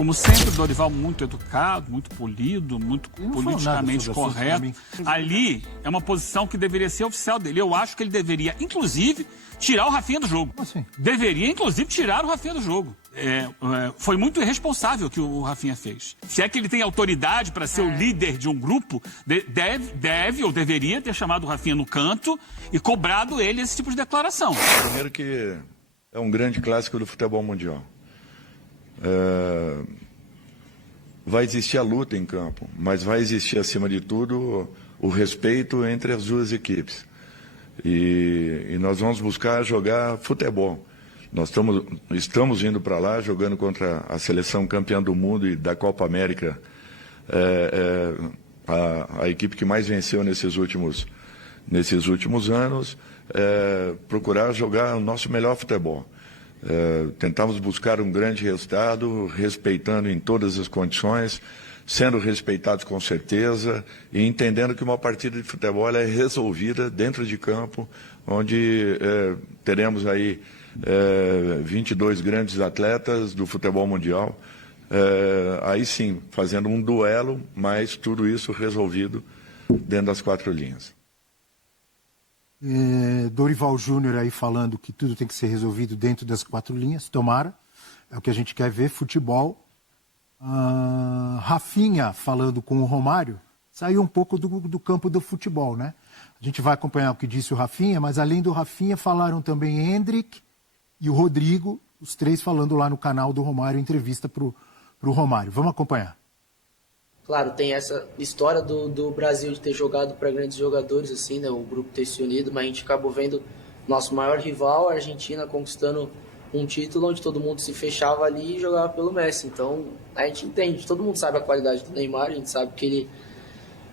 Como sempre, Dorival muito educado, muito polido, muito Ele não falou politicamente nada sobre correto. Ali é uma posição que deveria ser oficial dele. Eu acho que ele deveria, inclusive, tirar o Rafinha do jogo. Como assim? Deveria, inclusive, tirar o Rafinha do jogo. Foi muito irresponsável o que o Rafinha fez. Se é que ele tem autoridade para ser o líder de um grupo, deve ou deveria ter chamado o Rafinha no canto e cobrado ele esse tipo de declaração. Primeiro que é um grande clássico do futebol mundial. Vai existir a luta em campo, mas vai existir, acima de tudo, o respeito entre as duas equipes. E nós vamos buscar jogar futebol. Nós estamos indo para lá, jogando contra a seleção campeã do mundo e da Copa América, a equipe que mais venceu nesses últimos anos, procurar jogar o nosso melhor futebol. Tentamos buscar um grande resultado, respeitando em todas as condições, sendo respeitados com certeza e entendendo que uma partida de futebol é resolvida dentro de campo, onde teremos aí 22 grandes atletas do futebol mundial, aí sim, fazendo um duelo, mas tudo isso resolvido dentro das quatro linhas. Dorival Júnior aí falando que tudo tem que ser resolvido dentro das quatro linhas, tomara, é o que a gente quer ver, futebol. Rafinha falando com o Romário, saiu um pouco do campo do futebol, né? A gente vai acompanhar o que disse o Rafinha, mas além do Rafinha falaram também Endrick e o Rodrigo, os três falando lá no canal do Romário, entrevista pro Romário. Vamos acompanhar. Claro, tem essa história do Brasil de ter jogado para grandes jogadores, assim, né? O grupo ter se unido, mas a gente acabou vendo nosso maior rival, a Argentina, conquistando um título onde todo mundo se fechava ali e jogava pelo Messi. Então, a gente entende, todo mundo sabe a qualidade do Neymar, a gente sabe que ele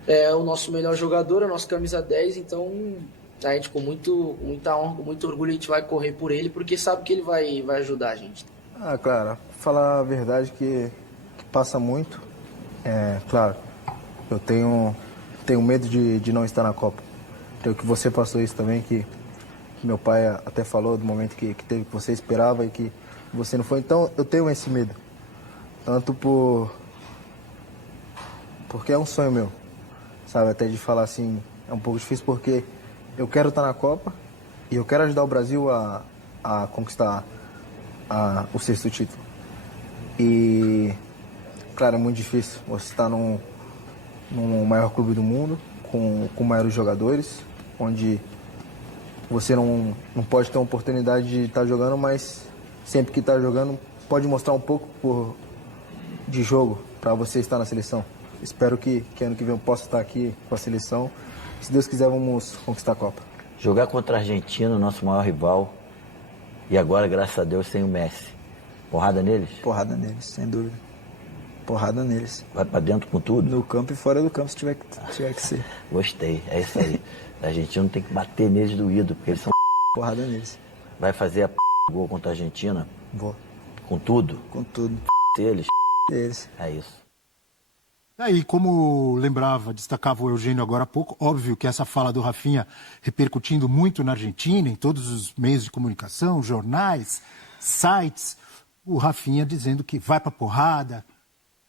é o nosso melhor jogador, a nossa camisa 10, então a gente com muita honra, com muito orgulho, a gente vai correr por ele, porque sabe que ele vai ajudar a gente. Claro, falar a verdade que passa muito. Claro, eu tenho medo de não estar na Copa. Então, que você passou isso também, que meu pai até falou do momento que teve, que você esperava e que você não foi. Então, eu tenho esse medo. Tanto porque é um sonho meu, sabe? Até de falar assim, é um pouco difícil porque eu quero estar na Copa e eu quero ajudar o Brasil a conquistar o sexto título. E... claro, é muito difícil você estar no maior clube do mundo, com maiores jogadores, onde você não pode ter uma oportunidade de estar jogando, mas sempre que está jogando pode mostrar um pouco de jogo para você estar na seleção. Espero que ano que vem eu possa estar aqui com a seleção. Se Deus quiser, vamos conquistar a Copa. Jogar contra a Argentina, nosso maior rival, e agora, graças a Deus, sem o Messi. Porrada neles? Porrada neles, sem dúvida. Porrada neles. Vai pra dentro com tudo? No campo e fora do campo, se tiver que ser. Gostei, é isso aí. A Argentina tem que bater neles doído, porque eles são porrada neles. Vai fazer a gol contra a Argentina? Vou. Com tudo? Com tudo. Eles. Eles. É isso. Aí, como destacava o Eugênio agora há pouco, óbvio que essa fala do Rafinha repercutindo muito na Argentina, em todos os meios de comunicação, jornais, sites, o Rafinha dizendo que vai pra porrada,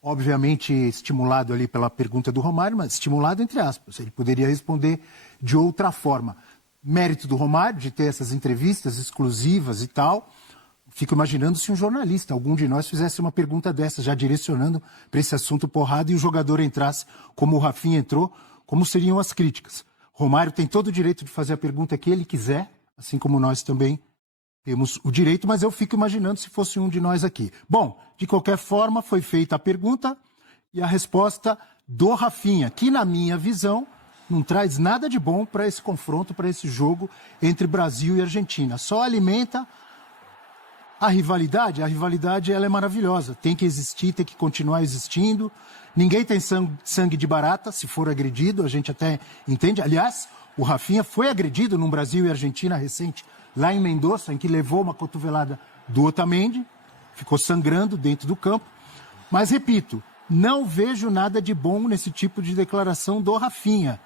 obviamente estimulado ali pela pergunta do Romário, mas estimulado entre aspas. Ele poderia responder de outra forma. Mérito do Romário de ter essas entrevistas exclusivas e tal. Fico imaginando se um jornalista, algum de nós, fizesse uma pergunta dessa, já direcionando para esse assunto porrada e o jogador entrasse como o Rafinha entrou, como seriam as críticas. Romário tem todo o direito de fazer a pergunta que ele quiser, assim como nós também temos o direito, mas eu fico imaginando se fosse um de nós aqui. Bom, de qualquer forma, foi feita a pergunta e a resposta do Rafinha, que, na minha visão, não traz nada de bom para esse confronto, para esse jogo entre Brasil e Argentina. Só alimenta a rivalidade. A rivalidade ela é maravilhosa, tem que existir, tem que continuar existindo. Ninguém tem sangue de barata, se for agredido, a gente até entende. Aliás, o Rafinha foi agredido no Brasil e Argentina recente, lá em Mendoza, em que levou uma cotovelada do Otamendi, ficou sangrando dentro do campo. Mas, repito, não vejo nada de bom nesse tipo de declaração do Rafinha.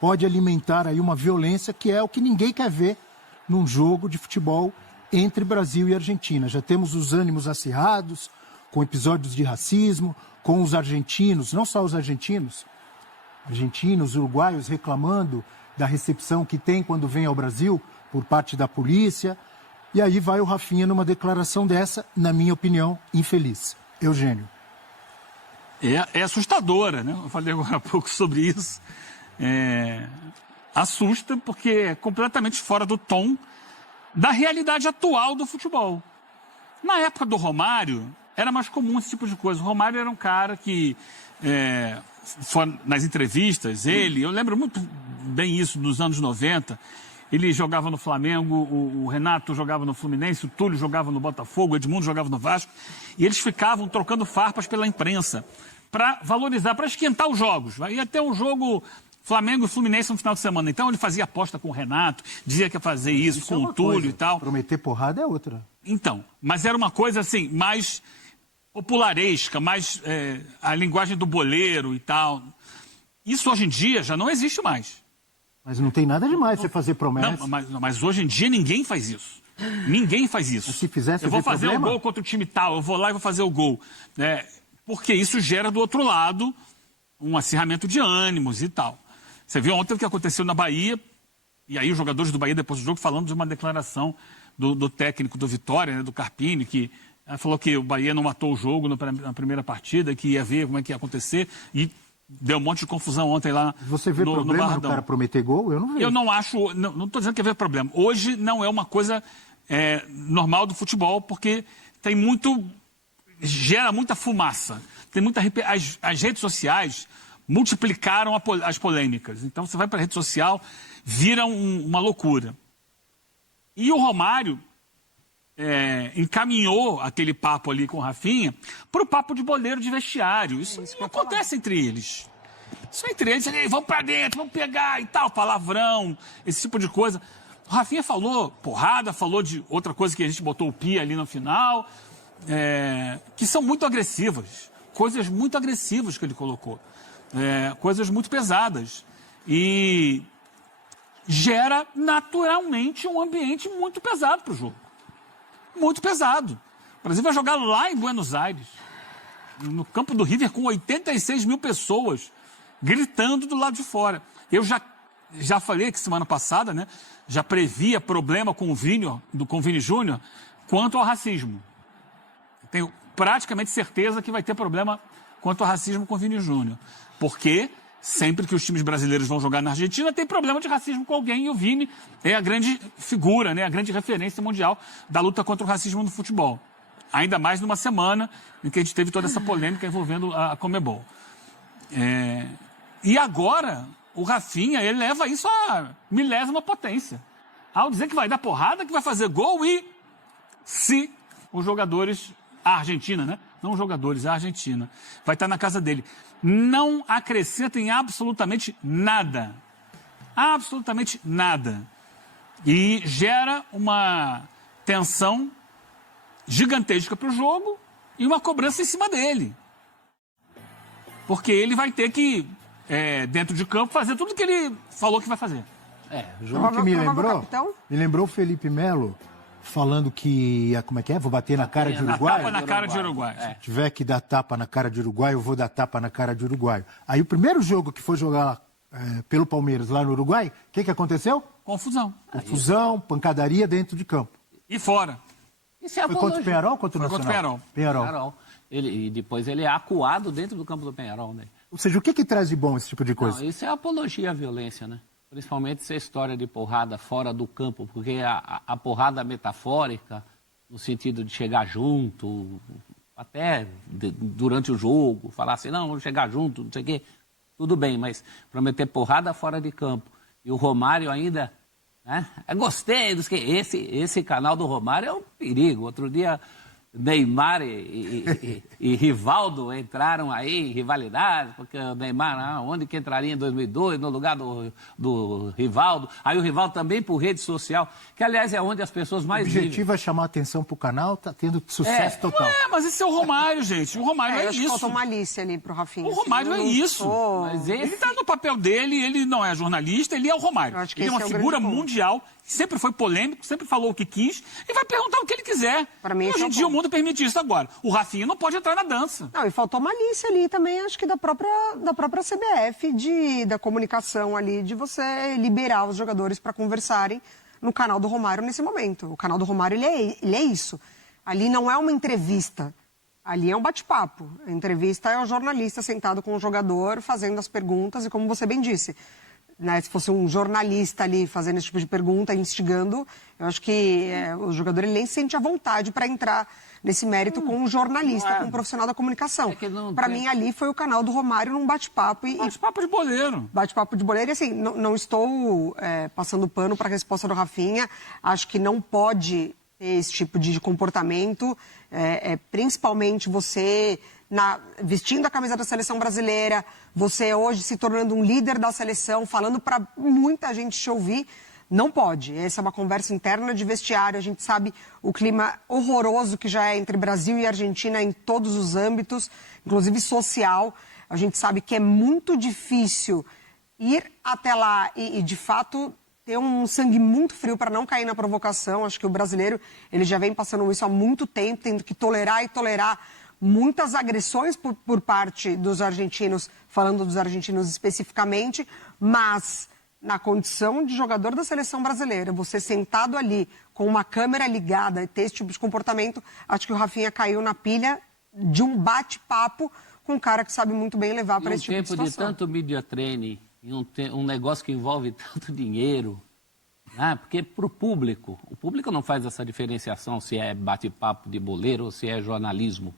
Pode alimentar aí uma violência que é o que ninguém quer ver num jogo de futebol entre Brasil e Argentina. Já temos os ânimos acirrados, com episódios de racismo, com os argentinos, não só os argentinos, uruguaios reclamando da recepção que tem quando vem ao Brasil por parte da polícia. E aí vai o Rafinha numa declaração dessa, na minha opinião, infeliz. Eugênio. É assustadora, né? Eu falei agora há pouco sobre isso. Assusta porque é completamente fora do tom da realidade atual do futebol. Na época do Romário, era mais comum esse tipo de coisa. O Romário era um cara que, nas entrevistas, eu lembro muito bem isso dos anos 90, ele jogava no Flamengo, o Renato jogava no Fluminense, o Túlio jogava no Botafogo, o Edmundo jogava no Vasco, e eles ficavam trocando farpas pela imprensa para valorizar, para esquentar os jogos. Ia ter um jogo Flamengo e Fluminense no final de semana. Então ele fazia aposta com o Renato, dizia que ia fazer isso com o Túlio e tal. Prometer porrada é outra. Então, mas era uma coisa assim, mais popularesca, mais a linguagem do boleiro e tal. Isso hoje em dia já não existe mais. Mas não tem nada demais você fazer promessa. Não, mas hoje em dia ninguém faz isso. Ninguém faz isso. Mas se fizesse, eu vou fazer o gol contra o time tal, eu vou lá e vou fazer o gol. Porque isso gera do outro lado um acirramento de ânimos e tal. Você viu ontem o que aconteceu na Bahia, e aí os jogadores do Bahia, depois do jogo, falando de uma declaração do técnico do Vitória, né, do Carpini, que falou que o Bahia não matou o jogo na primeira partida, que ia ver como é que ia acontecer, e deu um monte de confusão ontem lá Você vê problema no cara prometer gol? Eu não vejo. Eu não acho, não estou dizendo que vê problema. Hoje não é uma coisa normal do futebol, porque tem gera muita fumaça. Tem muita as redes sociais multiplicaram as polêmicas. Então você vai para a rede social, vira uma loucura. E o Romário encaminhou aquele papo ali com o Rafinha para o papo de boleiro de vestiário. Isso não acontece entre eles. Isso entre eles, vamos para dentro, vamos pegar e tal, palavrão, esse tipo de coisa. O Rafinha falou porrada, falou de outra coisa que a gente botou o pi ali no final, que são muito agressivas. Coisas muito agressivas que ele colocou. Coisas muito pesadas. E gera naturalmente um ambiente muito pesado para o jogo. Muito pesado. O Brasil vai jogar lá em Buenos Aires, no campo do River, com 86 mil pessoas gritando do lado de fora. Eu já falei que semana passada, né? Já previa problema com o Vini Júnior quanto ao racismo. Tenho praticamente certeza que vai ter problema quanto ao racismo com o Vini Júnior. Porque sempre que os times brasileiros vão jogar na Argentina, tem problema de racismo com alguém, e o Vini é a grande figura, né, a grande referência mundial da luta contra o racismo no futebol. Ainda mais numa semana em que a gente teve toda essa polêmica envolvendo a Conmebol. E agora, o Rafinha, ele leva isso à milésima potência. Ao dizer que vai dar porrada, que vai fazer gol, e se os jogadores, a Argentina, né? Não os jogadores, a Argentina, vai estar na casa dele. Não acrescenta em absolutamente nada. Absolutamente nada. E gera uma tensão gigantesca para o jogo e uma cobrança em cima dele. Porque ele vai ter que, dentro de campo, fazer tudo que ele falou que vai fazer. Jogo que me lembrou o Felipe Melo falando que, como é que é? Vou bater na cara de Uruguai? Tapa na cara de Uruguai. Se tiver que dar tapa na cara de Uruguai, eu vou dar tapa na cara de Uruguai. Aí o primeiro jogo que foi jogar pelo Palmeiras lá no Uruguai, o que aconteceu? Confusão. Confusão, pancadaria dentro de campo. E fora. Isso é foi contra o Peñarol ou contra o Nacional? Contra o Peñarol. E depois ele é acuado dentro do campo do Peñarol, né? Ou seja, o que traz de bom esse tipo de coisa? Não, isso é apologia à violência, né? Principalmente essa história de porrada fora do campo, porque a porrada metafórica, no sentido de chegar junto, até durante o jogo, falar assim, não, vamos chegar junto, não sei o quê, tudo bem, mas prometer porrada fora de campo. E o Romário ainda, né? Gostei dos que esse canal do Romário é um perigo. Outro dia, Neymar e Rivaldo entraram aí em rivalidade, porque o Neymar, onde que entraria em 2002, no lugar do Rivaldo. Aí o Rivaldo também por rede social, que aliás é onde as pessoas mais vivem. O objetivo é chamar a atenção pro canal, tá tendo sucesso total. Mas esse é o Romário, gente. O Romário é acho isso. Que faltou malícia ali pro Rafinha. O Romário é isso. Mas ele tá no papel dele, ele não é jornalista, ele é o Romário. Ele é uma figura mundial, sempre foi polêmico, sempre falou o que quis, e vai perguntar o que ele quiser. Pra mim, hoje em dia o mundo mundo permite isso agora. O Rafinha não pode entrar na dança. Não, e faltou malícia ali também, acho que da própria CBF, da comunicação ali, de você liberar os jogadores para conversarem no canal do Romário nesse momento. O canal do Romário, ele é isso. Ali não é uma entrevista, ali é um bate-papo. A entrevista é o jornalista sentado com o jogador, fazendo as perguntas, e como você bem disse, né, se fosse um jornalista ali fazendo esse tipo de pergunta, instigando, eu acho que o jogador ele nem sente a vontade para entrar nesse mérito com um jornalista, com um profissional da comunicação. Para mim, ali foi o canal do Romário num bate-papo. Bate-papo de boleiro. Bate-papo de boleiro. E assim, não estou passando pano para a resposta do Rafinha. Acho que não pode ter esse tipo de comportamento, principalmente você vestindo a camisa da seleção brasileira, você hoje se tornando um líder da seleção, falando para muita gente te ouvir. Não pode. Essa é uma conversa interna de vestiário. A gente sabe o clima horroroso que já é entre Brasil e Argentina em todos os âmbitos, inclusive social. A gente sabe que é muito difícil ir até lá e de fato, ter um sangue muito frio para não cair na provocação. Acho que o brasileiro ele já vem passando isso há muito tempo, tendo que tolerar muitas agressões por parte dos argentinos, falando dos argentinos especificamente, mas na condição de jogador da seleção brasileira, você sentado ali com uma câmera ligada e ter esse tipo de comportamento, acho que o Rafinha caiu na pilha de um bate-papo com um cara que sabe muito bem levar para esse tipo de situação. Um tempo de tanto media training, e um negócio que envolve tanto dinheiro, né? Porque para o público não faz essa diferenciação se é bate-papo de boleiro ou se é jornalismo.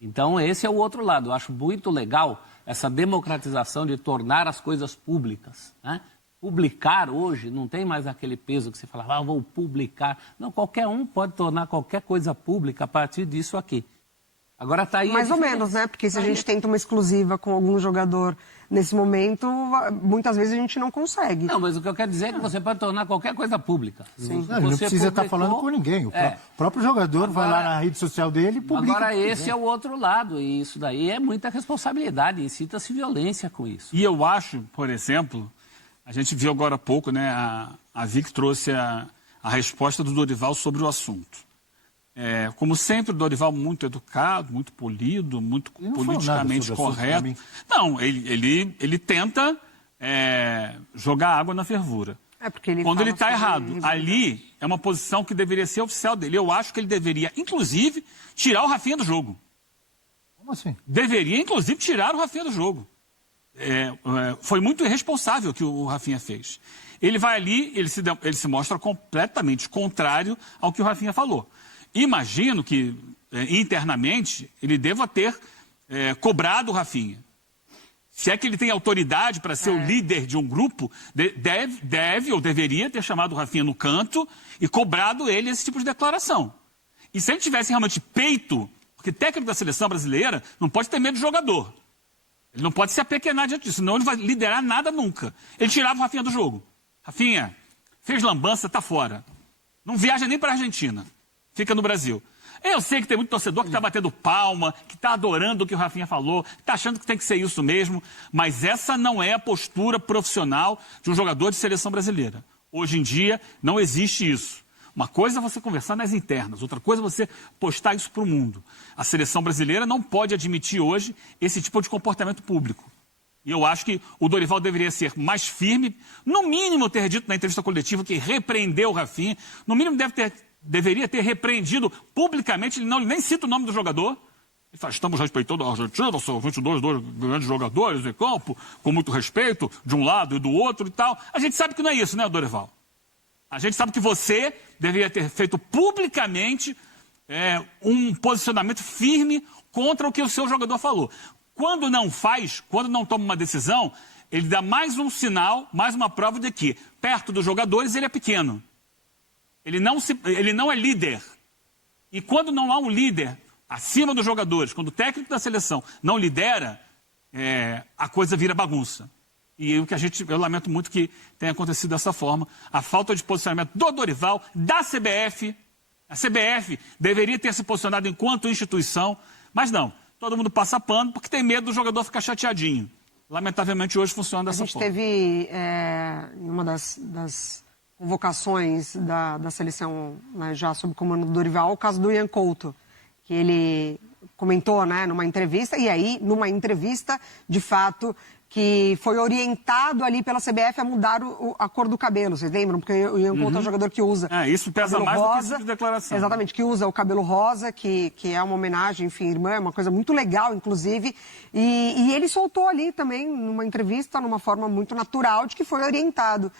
Então, esse é o outro lado. Eu acho muito legal essa democratização de tornar as coisas públicas, né? Publicar hoje não tem mais aquele peso que você fala, vou publicar. Não, qualquer um pode tornar qualquer coisa pública a partir disso aqui. Agora está aí... Mais ou menos, né? Porque se a gente tenta uma exclusiva com algum jogador nesse momento, muitas vezes a gente não consegue. Não, mas o que eu quero dizer é que você pode tornar qualquer coisa pública. Sim. Não precisa estar falando com ninguém. O próprio jogador vai lá na rede social dele e publica. Agora esse é o outro lado, e isso daí é muita responsabilidade, incita-se violência com isso. E eu acho, por exemplo, a gente viu agora há pouco, né, a Vic trouxe a resposta do Dorival sobre o assunto. Como sempre, o Dorival muito educado, muito polido, muito politicamente correto. Não, ele tenta jogar água na fervura. Quando ele está errado. Ali é uma posição que deveria ser oficial dele. Eu acho que ele deveria, inclusive, tirar o Rafinha do jogo. Como assim? Deveria, inclusive, tirar o Rafinha do jogo. Foi muito irresponsável o que o Rafinha fez. Ele vai ali, ele se mostra completamente contrário ao que o Rafinha falou. Imagino que, internamente, ele deva ter cobrado o Rafinha. Se é que ele tem autoridade para ser o líder de um grupo, deve ou deveria ter chamado o Rafinha no canto e cobrado ele esse tipo de declaração. E se ele tivesse realmente peito, porque técnico da seleção brasileira não pode ter medo do jogador. Ele não pode se apequenar diante disso, senão ele não vai liderar nada nunca. Ele tirava o Rafinha do jogo. Rafinha, fez lambança, tá fora. Não viaja nem para a Argentina. Fica no Brasil. Eu sei que tem muito torcedor que está batendo palma, que está adorando o que o Rafinha falou, que está achando que tem que ser isso mesmo, mas essa não é a postura profissional de um jogador de seleção brasileira. Hoje em dia não existe isso. Uma coisa é você conversar nas internas, outra coisa é você postar isso para o mundo. A seleção brasileira não pode admitir hoje esse tipo de comportamento público. E eu acho que o Dorival deveria ser mais firme, no mínimo ter dito na entrevista coletiva que repreendeu o Rafinha, no mínimo deveria ter repreendido publicamente, ele nem cita o nome do jogador. Ele fala, estamos respeitando a Argentina, são 22 grandes jogadores em campo, com muito respeito, de um lado e do outro e tal. A gente sabe que não é isso, né, Dorival? A gente sabe que você deveria ter feito publicamente um posicionamento firme contra o que o seu jogador falou. Quando não faz, quando não toma uma decisão, ele dá mais um sinal, mais uma prova de que, perto dos jogadores, ele é pequeno. Ele não é líder. E quando não há um líder acima dos jogadores, quando o técnico da seleção não lidera, a coisa vira bagunça. E eu lamento muito que tenha acontecido dessa forma. A falta de posicionamento do Dorival, da CBF. A CBF deveria ter se posicionado enquanto instituição, mas não. Todo mundo passa pano porque tem medo do jogador ficar chateadinho. Lamentavelmente hoje funciona dessa forma. A gente teve, em uma das convocações da seleção, né, já sob comando do Dorival, o caso do Ian Couto. ele comentou, né, numa entrevista, e aí, numa entrevista, de fato, que foi orientado ali pela CBF a mudar a cor do cabelo, vocês lembram? Porque o Ian Couto é um jogador que usa isso pesa mais do que esse tipo de declaração. Exatamente, que usa o cabelo rosa, que é uma homenagem, enfim, irmã, é uma coisa muito legal, inclusive, e ele soltou ali também, numa entrevista, numa forma muito natural, de que foi orientado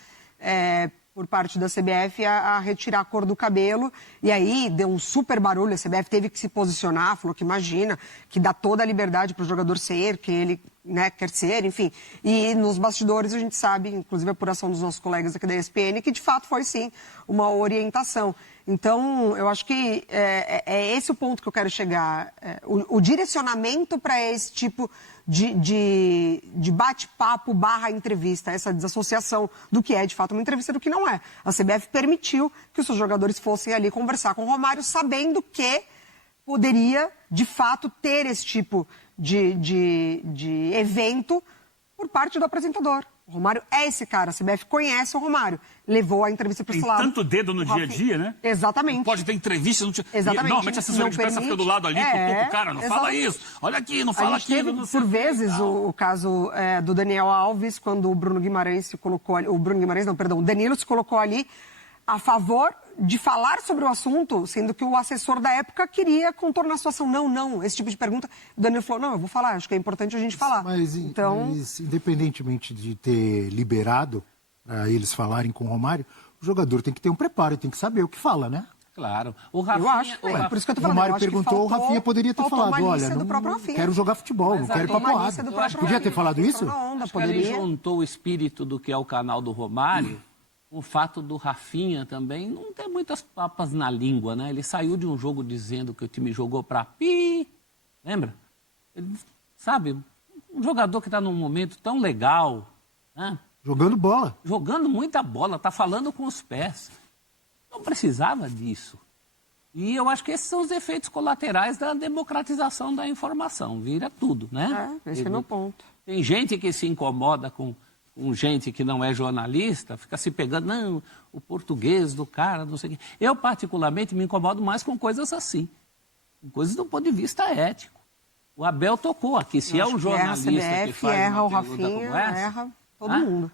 por parte da CBF a retirar a cor do cabelo, e aí deu um super barulho, a CBF teve que se posicionar, falou que imagina, que dá toda a liberdade para o jogador ser, que ele, né, quer ser, enfim. E nos bastidores a gente sabe, inclusive a apuração dos nossos colegas aqui da ESPN, que de fato foi sim uma orientação. Então, eu acho que é esse o ponto que eu quero chegar, o direcionamento para esse tipo de bate-papo / entrevista, essa desassociação do que é de fato uma entrevista e do que não é. A CBF permitiu que os seus jogadores fossem ali conversar com o Romário, sabendo que poderia, de fato, ter esse tipo de evento por parte do apresentador. O Romário é esse cara, a CBF conhece o Romário, levou a entrevista para esse lado. Tem tanto dedo no dia a dia, né? Exatamente. Não pode ter entrevista. Não Exatamente. Normalmente a assessoria de imprensa fica do lado ali, cutuca o cara, não fala isso, olha aqui, não fala aquilo. Teve, por vezes, o caso do Daniel Alves, quando o Bruno Guimarães se colocou ali, o Danilo se colocou ali a favor de falar sobre o assunto, sendo que o assessor da época queria contornar a situação. Não, esse tipo de pergunta. O Danilo falou, não, eu vou falar, acho que é importante a gente falar. Mas independentemente de ter liberado para eles falarem com o Romário, o jogador tem que ter um preparo, tem que saber o que fala, né? Claro. O Rafinha, eu acho, por isso que eu tô falando. O Romário perguntou, o Rafinha poderia ter falado, olha, não quero jogar futebol, não quero ir pra porrada. Podia ter falado isso? Acho que ele juntou o espírito do que é o canal do Romário, o fato do Rafinha também não ter muitas papas na língua, né? Ele saiu de um jogo dizendo que o time jogou pra lembra? Ele, sabe, um jogador que está num momento tão legal, né? Jogando bola. Jogando muita bola, tá falando com os pés. Não precisava disso. E eu acho que esses são os efeitos colaterais da democratização da informação. Vira tudo, né? Esse é meu ponto. Tem gente que se incomoda com gente que não é jornalista, fica se pegando, não, o português do cara, não sei o quê. Eu, particularmente, me incomodo mais com coisas assim. Com coisas do ponto de vista ético. O Abel tocou aqui. Se é um jornalista que faz erra o uma pergunta Rafinha, como essa, erra todo mundo.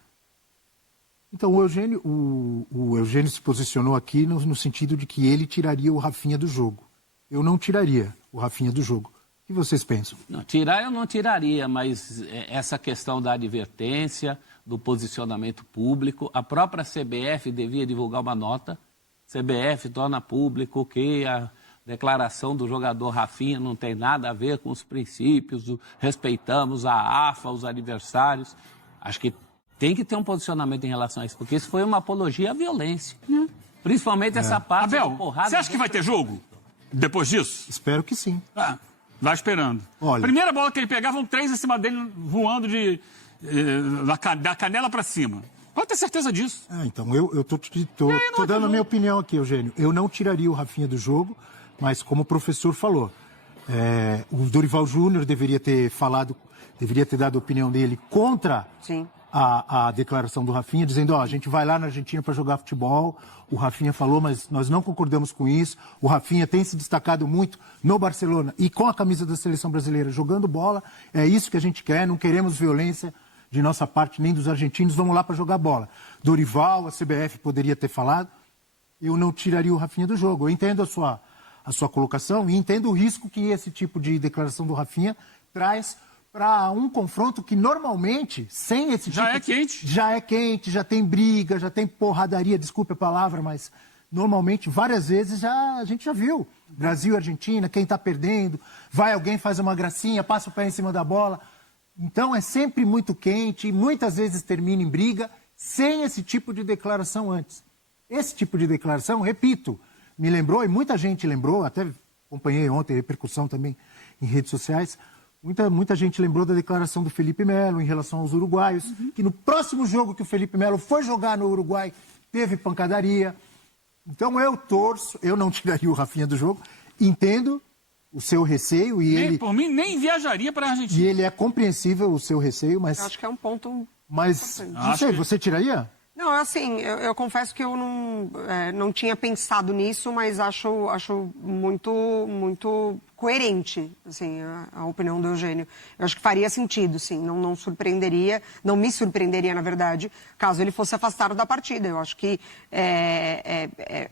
Então, o Eugênio se posicionou aqui no sentido de que ele tiraria o Rafinha do jogo. Eu não tiraria o Rafinha do jogo. O que vocês pensam? Não, tirar eu não tiraria, mas essa questão da advertência, do posicionamento público, a própria CBF devia divulgar uma nota. CBF torna público que a declaração do jogador Rafinha não tem nada a ver com os princípios, respeitamos a AFA, os adversários. Acho que tem que ter um posicionamento em relação a isso, porque isso foi uma apologia à violência. Principalmente essa parte Abel, da porrada. você acha que vai ter jogo depois disso? Espero que sim. Vai esperando. Olha, primeira bola que ele pegava, 3 em cima dele, voando da canela para cima. Pode ter certeza disso. Então, eu tô dando a minha opinião aqui, Eugênio. Eu não tiraria o Rafinha do jogo, mas como o professor falou, o Dorival Júnior deveria ter dado a opinião dele contra a declaração do Rafinha, dizendo, a gente vai lá na Argentina para jogar futebol, o Rafinha falou, mas nós não concordamos com isso, o Rafinha tem se destacado muito no Barcelona e com a camisa da seleção brasileira jogando bola, é isso que a gente quer, não queremos violência de nossa parte, nem dos argentinos, vamos lá para jogar bola. Dorival, a CBF poderia ter falado, eu não tiraria o Rafinha do jogo. Eu entendo a sua colocação e entendo o risco que esse tipo de declaração do Rafinha traz para um confronto que normalmente, sem esse tipo... Já é quente. Já é quente, já tem briga, já tem porradaria, desculpe a palavra, mas normalmente, várias vezes, a gente já viu. Brasil e Argentina, quem está perdendo, vai alguém, faz uma gracinha, passa o pé em cima da bola. Então é sempre muito quente e muitas vezes termina em briga sem esse tipo de declaração antes. Esse tipo de declaração, repito, me lembrou, e muita gente lembrou, até acompanhei ontem a repercussão também em redes sociais, muita gente lembrou da declaração do Felipe Melo em relação aos uruguaios, que no próximo jogo que o Felipe Melo foi jogar no Uruguai, teve pancadaria. Então eu não tiraria o Rafinha do jogo, entendo o seu receio e ele... Por mim, nem viajaria para a Argentina. E ele é compreensível o seu receio, mas... Eu acho que é um ponto... Mas, não sei, você tiraria? Não, assim, eu confesso que eu não tinha pensado nisso, mas acho muito coerente, assim, a opinião do Eugênio. Eu acho que faria sentido, sim, não me surpreenderia, na verdade, caso ele fosse afastado da partida. Eu acho que é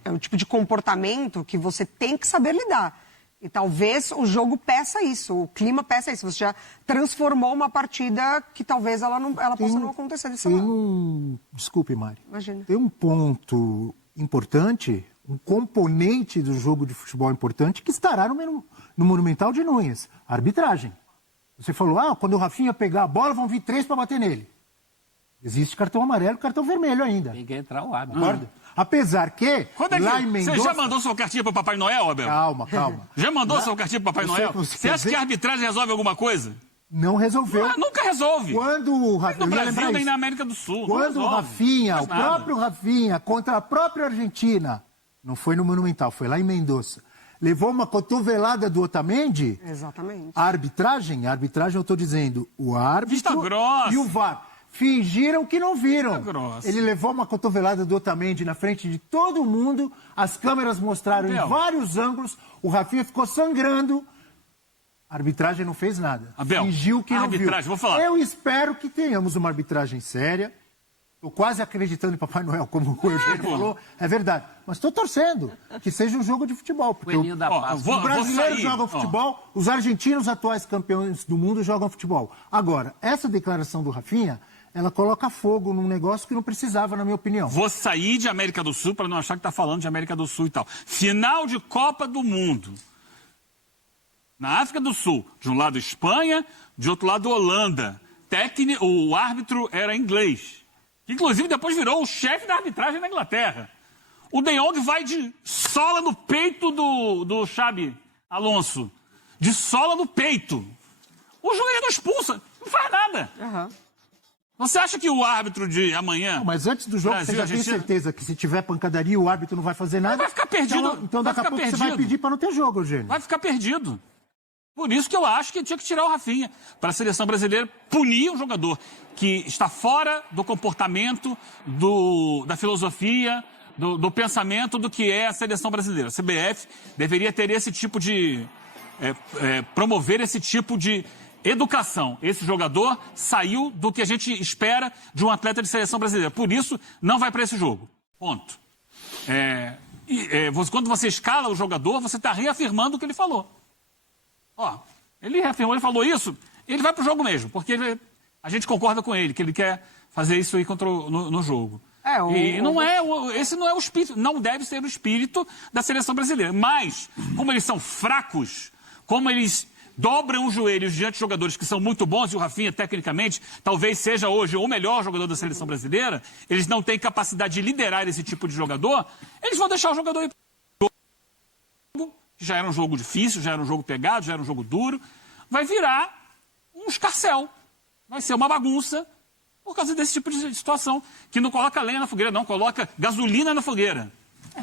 o tipo de comportamento que você tem que saber lidar. E talvez o jogo peça isso, o clima peça isso. Você já transformou uma partida que talvez ela possa não acontecer desse lado. Desculpe, Mari. Imagina. Tem um ponto importante, um componente do jogo de futebol importante que estará no Monumental de Núñez, a arbitragem. Você falou, quando o Rafinha pegar a bola, vão vir 3 para bater nele. Existe cartão amarelo e cartão vermelho ainda. Tem que entrar o árbitro. Concorda? Apesar que, lá em Mendoza... Você já mandou sua cartinha para Papai Noel, Abel? Calma. Já mandou sua cartinha para Papai Noel? Você acha que a arbitragem resolve alguma coisa? Não resolveu. Nunca resolve. Quando o Rafinha... No Brasil nem na América do Sul. Quando o Rafinha, o próprio Rafinha, contra a própria Argentina, não foi no Monumental, foi lá em Mendoza, levou uma cotovelada do Otamendi... Exatamente. A arbitragem eu estou dizendo, o árbitro Vista grossa. E o VAR fingiram que não viram. Grossa. Ele levou uma cotovelada do Otamendi na frente de todo mundo, as câmeras mostraram em vários ângulos, o Rafinha ficou sangrando, a arbitragem não fez nada. Abel, fingiu que não viu. Vou falar. Eu espero que tenhamos uma arbitragem séria. Estou quase acreditando em Papai Noel, como o Eugênio falou, é verdade. Mas estou torcendo que seja um jogo de futebol. Porque os brasileiros jogam futebol, os argentinos, atuais campeões do mundo, jogam futebol. Agora, essa declaração do Rafinha, ela coloca fogo num negócio que não precisava, na minha opinião. Vou sair de América do Sul para não achar que está falando de América do Sul e tal. Final de Copa do Mundo. Na África do Sul, de um lado Espanha, de outro lado Holanda. O árbitro era inglês. Que inclusive depois virou o chefe da arbitragem na Inglaterra. O De Jong vai de sola no peito do Xabi Alonso. De sola no peito. O juiz não expulsa, não faz nada. Você acha que o árbitro de amanhã... Não, mas antes do jogo, Brasil, você já tem certeza que se tiver pancadaria, o árbitro não vai fazer nada? Vai ficar perdido. Então daqui a pouco você vai pedir para não ter jogo, Eugênio. Vai ficar perdido. Por isso que eu acho que tinha que tirar o Rafinha para a seleção brasileira, punir um jogador que está fora do comportamento, da filosofia, do pensamento do que é a seleção brasileira. A CBF deveria ter esse tipo de... promover esse tipo de educação. Esse jogador saiu do que a gente espera de um atleta de seleção brasileira. Por isso, não vai para esse jogo. Ponto. Quando você escala o jogador, você está reafirmando o que ele falou. Ele reafirmou, ele falou isso, ele vai pro jogo mesmo, porque a gente concorda com ele, que ele quer fazer isso aí no jogo. Esse não é o espírito, não deve ser o espírito da seleção brasileira. Mas, como eles são fracos, como eles dobram os joelhos diante de jogadores que são muito bons, e o Rafinha, tecnicamente, talvez seja hoje o melhor jogador da seleção brasileira, eles não têm capacidade de liderar esse tipo de jogador, eles vão deixar o jogador ir pro jogo. Já era um jogo difícil, já era um jogo pegado, já era um jogo duro, vai virar um escarcéu. Vai ser uma bagunça por causa desse tipo de situação, que não coloca lenha na fogueira, não, coloca gasolina na fogueira.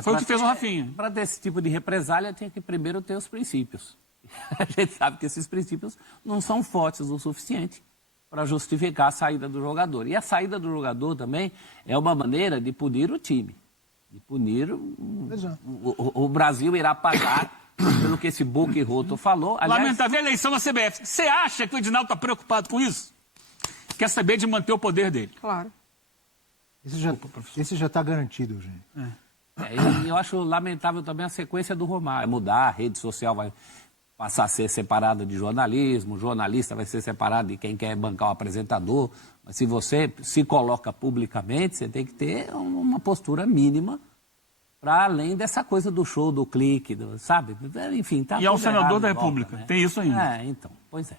Foi o que fez o Rafinha. Para ter esse tipo de represália, tinha que primeiro ter os princípios. A gente sabe que esses princípios não são fortes o suficiente para justificar a saída do jogador. E a saída do jogador também é uma maneira de punir o time. De punir o Brasil irá pagar pelo que esse Boca e Roto falou. Aliás, lamentável a eleição da CBF. Você acha que o Edinaldo está preocupado com isso? Quer saber de manter o poder dele. Claro. Esse já está garantido, gente. E eu acho lamentável também a sequência do Romário. Mudar, a rede social vai passar a ser separada de jornalismo, o jornalista vai ser separado de quem quer bancar o apresentador. Mas se você se coloca publicamente, você tem que ter uma postura mínima para além dessa coisa do show, do clique, sabe? Enfim, tá. E é o senador da República, né? Tem isso ainda. Então, pois é.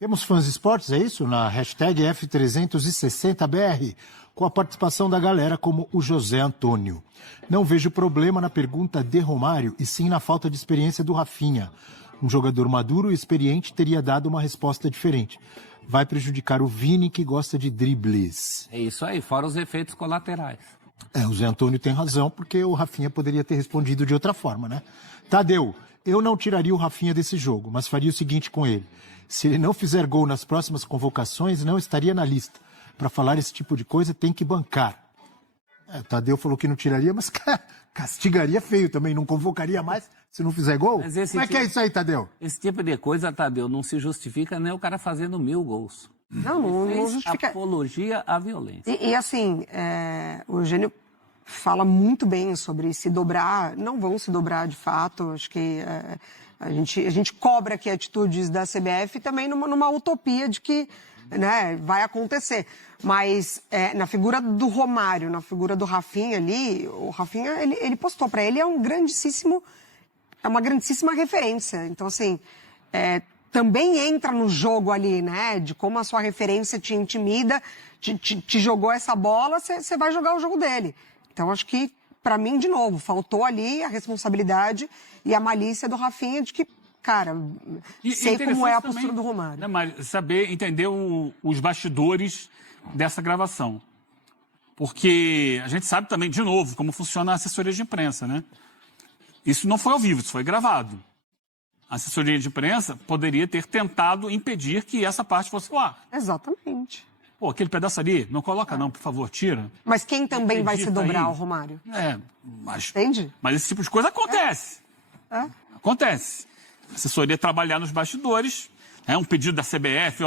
Temos fãs de esportes, é isso? Na hashtag F360BR, com a participação da galera como o José Antônio. Não vejo problema na pergunta de Romário, e sim na falta de experiência do Rafinha. Um jogador maduro e experiente teria dado uma resposta diferente. Vai prejudicar o Vini, que gosta de dribles. É isso aí, fora os efeitos colaterais. O Zé Antônio tem razão, porque o Rafinha poderia ter respondido de outra forma, né? Tadeu, eu não tiraria o Rafinha desse jogo, mas faria o seguinte com ele. Se ele não fizer gol nas próximas convocações, não estaria na lista. para falar esse tipo de coisa tem que bancar. O Tadeu falou que não tiraria, mas castigaria feio também, não convocaria mais se não fizer gol. Como é que é isso aí, Tadeu? Esse tipo de coisa, Tadeu, não se justifica nem o cara fazendo 1000 gols. Não justifica. Apologia à violência. E assim, o Eugênio fala muito bem sobre se dobrar, não vão se dobrar de fato, acho que a gente cobra aqui atitudes da CBF também numa utopia de que, né, vai acontecer. Mas na figura do Romário, na figura do Rafinha ali, o Rafinha, ele postou, para ele é uma grandíssima referência. Então, assim, também entra no jogo ali, né, de como a sua referência te intimida, te jogou essa bola, você vai jogar o jogo dele. Então, acho que, para mim, de novo, faltou ali a responsabilidade e a malícia do Rafinha de que, cara, sei como é a postura também, do Romário. Né, Mari, saber entender os bastidores dessa gravação. Porque a gente sabe também, de novo, como funciona a assessoria de imprensa, né? Isso não foi ao vivo, isso foi gravado. A assessoria de imprensa poderia ter tentado impedir que essa parte fosse ao ar. Exatamente. Pô, aquele pedaço ali, não coloca não, por favor, tira. Mas quem também vai se dobrar, aí. o Romário? Mas... Entende? Mas esse tipo de coisa acontece. Acontece. A assessoria trabalhar nos bastidores, um pedido da CBF,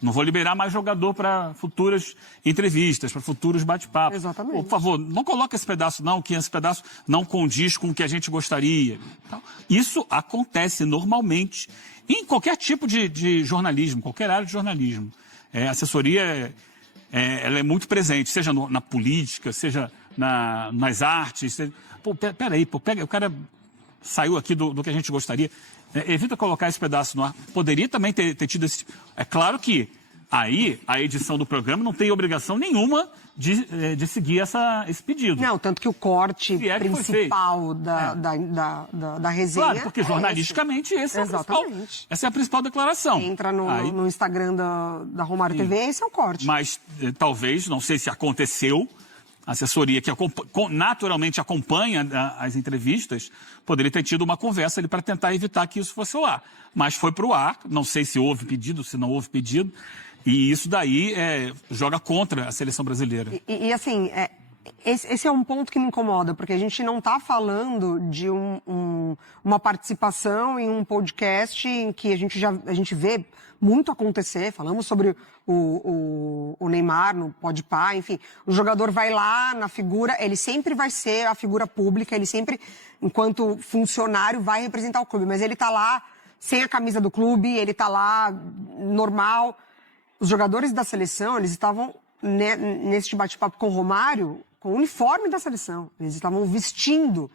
não vou liberar mais jogador para futuras entrevistas, para futuros bate-papos. Exatamente. Pô, por favor, não coloque esse pedaço não, que esse pedaço não condiz com o que a gente gostaria. Então, isso acontece normalmente em qualquer tipo de jornalismo, qualquer área de jornalismo. A assessoria ela é muito presente, seja na política, seja nas artes. Peraí, o cara saiu aqui do que a gente gostaria. Evita colocar esse pedaço no ar. Poderia também ter tido esse... É claro que aí a edição do programa não tem obrigação nenhuma de seguir esse pedido. Não, tanto que o corte principal da resenha... Claro, porque jornalisticamente esse é o principal. Essa é a principal declaração. Entra no Instagram da Romário TV, esse é o corte. Mas talvez, não sei se aconteceu, a assessoria que naturalmente acompanha as entrevistas, poderia ter tido uma conversa ali para tentar evitar que isso fosse ao ar. Mas foi para o ar, não sei se houve pedido, se não houve pedido, e isso daí joga contra a seleção brasileira. E assim, esse é um ponto que me incomoda, porque a gente não está falando de uma participação em um podcast em que a gente vê muito acontecer. Falamos sobre o Neymar no Podpah, enfim. O jogador vai lá na figura, ele sempre vai ser a figura pública, ele sempre, enquanto funcionário, vai representar o clube, mas ele está lá sem a camisa do clube, ele está lá normal. Os jogadores da seleção, eles estavam nesse bate-papo com o Romário, com o uniforme da seleção. Eles estavam vestindo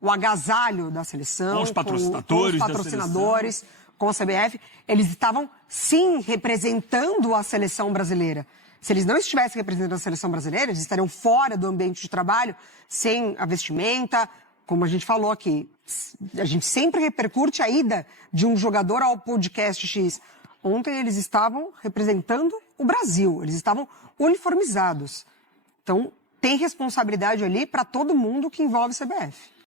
o agasalho da seleção, com os patrocinadores, com a CBF. Eles estavam, sim, representando a seleção brasileira. Se eles não estivessem representando a seleção brasileira, eles estariam fora do ambiente de trabalho, sem a vestimenta. Como a gente falou aqui, a gente sempre repercute a ida de um jogador ao podcast X. Ontem eles estavam representando o Brasil, eles estavam uniformizados. Então, tem responsabilidade ali para todo mundo que envolve a CBF.